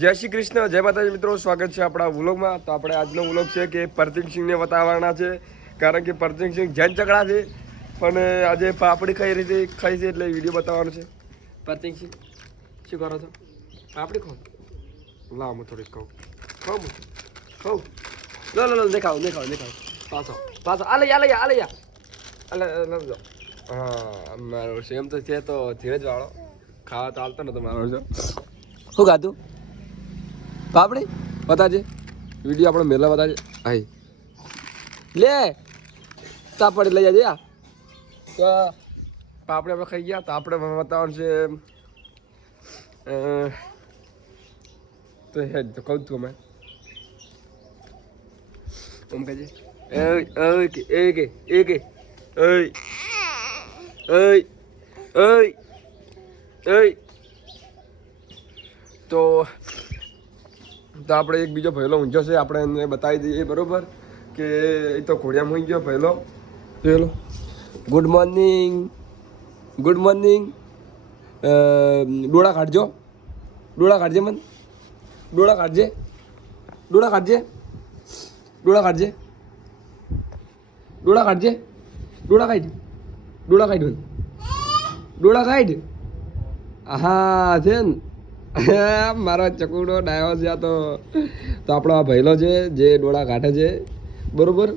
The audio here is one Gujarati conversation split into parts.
જય શ્રી કૃષ્ણ, જય માતાજી મિત્રો, સ્વાગત છે આપણા વ્લોગમાં. તો આપણે આજનો વ્લોગ છે કે પ્રતિકસિંહને બતાવવાના છે, કારણ કે પ્રતિકસિંહ જૈન ચકડા છે પણ આજે પાપડી ખાઈ છે એટલે વિડીયો બતાવવાનો છે. પ્રતિકસિંહ શું કરો છો? પાપડી ખાઓ? લાવ હું થોડીક ખાઉં. ખાઉં લો દેખાવ પાછો હા મારો સેમ તો છે, તો ધીરજ વાળો ખાવા તો હાલતો નતો મારો છે. શું ખાધું? પાપડી બતાજે, વિડીયો આપણો મેલા બતાજે. હાઈ લે પાપડી લઈ જજે. તો પાપડી આપણે ખાઈ ગયા. તો આપણે બતાવવાનું છે તો હે તો કહું છું મેં ઓમ કહેજે તો આપણે એક બીજો પહેલો ઊંઝો છે, આપણે એને બતાવી દઈએ બરોબર કે એ તો ઘોડિયામાં હોઈ ગયો પહેલો. ગુડ મોર્નિંગ ડોળા કાઢજો મન ડોળા કાઢજે ડોળા કાઢ હા છે ને મારો ચકુડો ડાયો છે. તો આપણો આ ભૈલો છે જે ડોળા કાઢે છે બરોબર.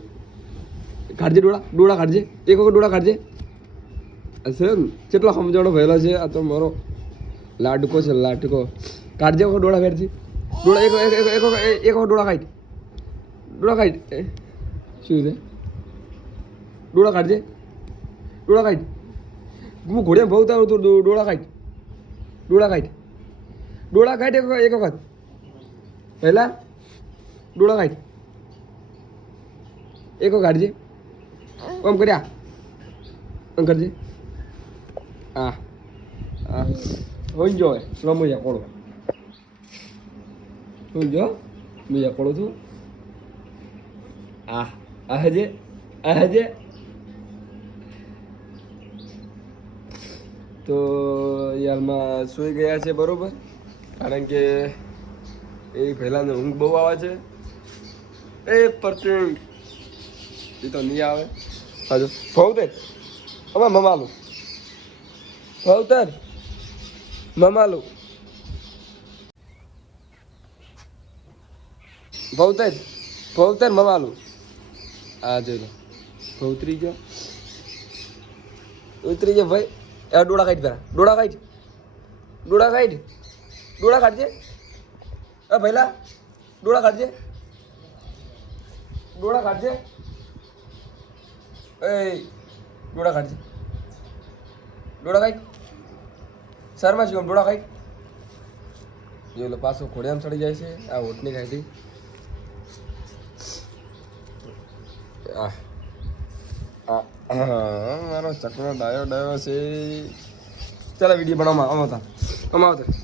કાઢજે ડોળા કાઢજે, એક વખત ડોળા કાઢજે. છે ને કેટલો સમજણો ભૈલો છે આ તો મારો લાડકો છે, લાડકો. કાઢજે વખત ડોળા ફેરથી ડોળા એક વખત ડોળા કાઢ શું છે? ડોળા કાઢ હું ઘોડિયા બહુ તારું તું. ડોળા કાઢ એક વખત પહેલા ડોળા કાઢ એક વખત કાઢજે. આમ કર્યા આમ કરજે. હા હોઈ જો રમૈયા કોળો હોઈ જો મૈયા કોળો છું. હજે તો યારમાં સૂઈ ગયા છે બરોબર, કારણ કે એ પહેલાંને ઊંઘ બહુ આવે છે. એ પરતું એ તો નહીં આવે. હજુ ભવતર મમાલું ભવતર મમાલું. આ જોઈ લો ઉતરી ગયો ભાઈ. ડોળા કાઢ પેલા ડોળા કાઢજે. પહેલા ડોળા કાઢજે એ ડોળા કાઢજે. શર્મા શું ડોળા કાઢ. જોઈ લો પાછો ઘોડિયામાં ચડી જાય છે. આ હોટની કાઢી. મારો ચકડો ડાયો છે. ચાલો વિડીયો બનાવવા આવતા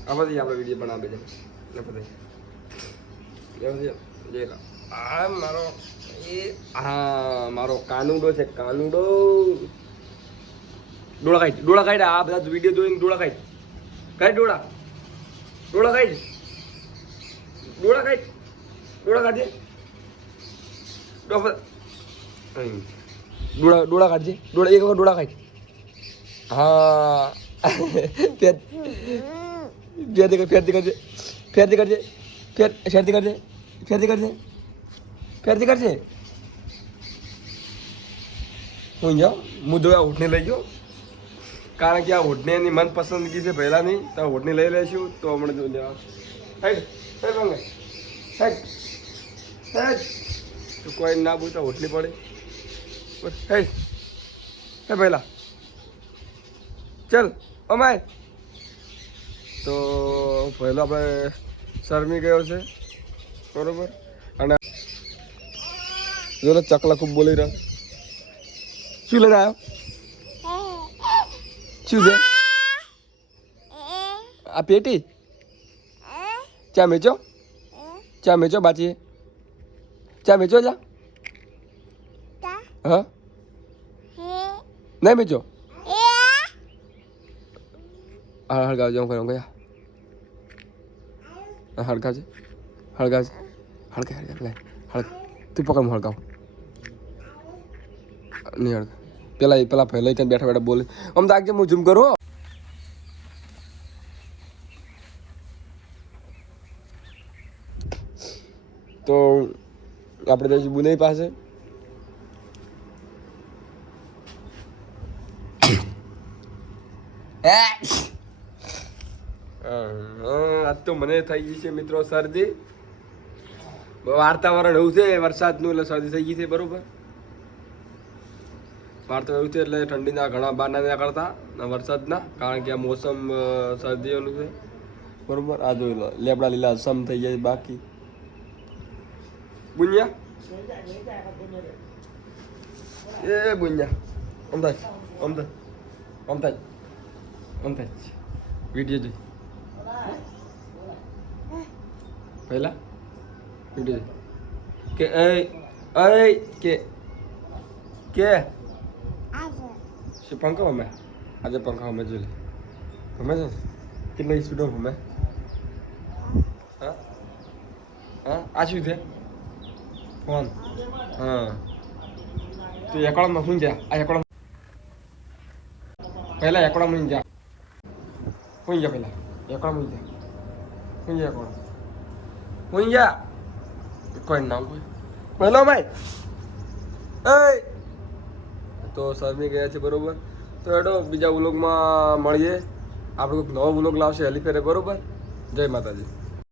આપણે વિડીયો બનાવી દે. મારો કાનુડો છે, કાનુડો. ડોળા કાઢ આ બધા વિડીયો જોઈને ડોળા કાઢ કાઢજે. ડોળા કાઢજે એક વખત ડોળા કાઢ. હા ફેરથી કરજે. હું જાઉં હું જોયા હોટની લઈ ગયો, કારણ કે આ હોટની એની મનપસંદગી છે પહેલાંની. તો હોટની લઈ લઈશું તો હમણાં જોઈ લેવા. તો કોઈ ના પૂછતા હોટલી પડે. હે પહેલા ચલ અમાય. તો પહેલો આપણે શરમી ગયો છે બરોબર. અને જો ચકલા ખૂબ બોલી રહ્યો. શું લઈને આવ્યો? શું છે આ પેટી? ચા મેચો બાચી ચા મેચો જા. હા નહીં મેચો. હળગાવ જાઉં કરું ગયા. હળગા છે હળગા છે હળગા હળગા હળગા તું પકડ હળગાવ નહીં હળગા પેલા પહેલા ક્યાં બેઠા બેઠા બોલે આમ તો આગળ હું ઝૂમ કરું તો આપણે જઈશું બુનઈ પાસે આજ તો મને થઈ ગઈ છે મિત્રો શરદી વાતાવરણ એવું છે વરસાદનું એટલે શરદી થઈ ગઈ છે બરોબર વાતાવરણ એવું છે એટલે ઠંડીના ઘણા બહાર ના નીકળતા વરસાદના કારણ કે આ મોસમ શરદીઓનું છે બરોબર આ જોઈ લો લેબડા લીલા સમ થઈ જાય બાકી બુનિયા એ બુનિયા અમદાજ અમદાજ અમદાજ અમદાજ વિડીયો જોઈ પહેલા વિડીયો કે એ કે શું પંખો અમે આજે પંખો અમે જોઈ લે ગમે છે કેટલા સ્પીડો ગમે હા હા આ શું છે ફોન હા તું એકડામાં શું જા આ એકડા પહેલા એકડામાં જા હું જા પહેલા એકડામાં જા હું જા એકડા હું જા કોઈ નામ કોઈ પહેલો ભાઈ એ તો શરમી ગયા છે બરોબર તો એડો બીજા વ્લોગમાં મળીએ આપણે કોઈક નવો વ્લોગ લાવશે હેલી ફેરે બરોબર જય માતાજી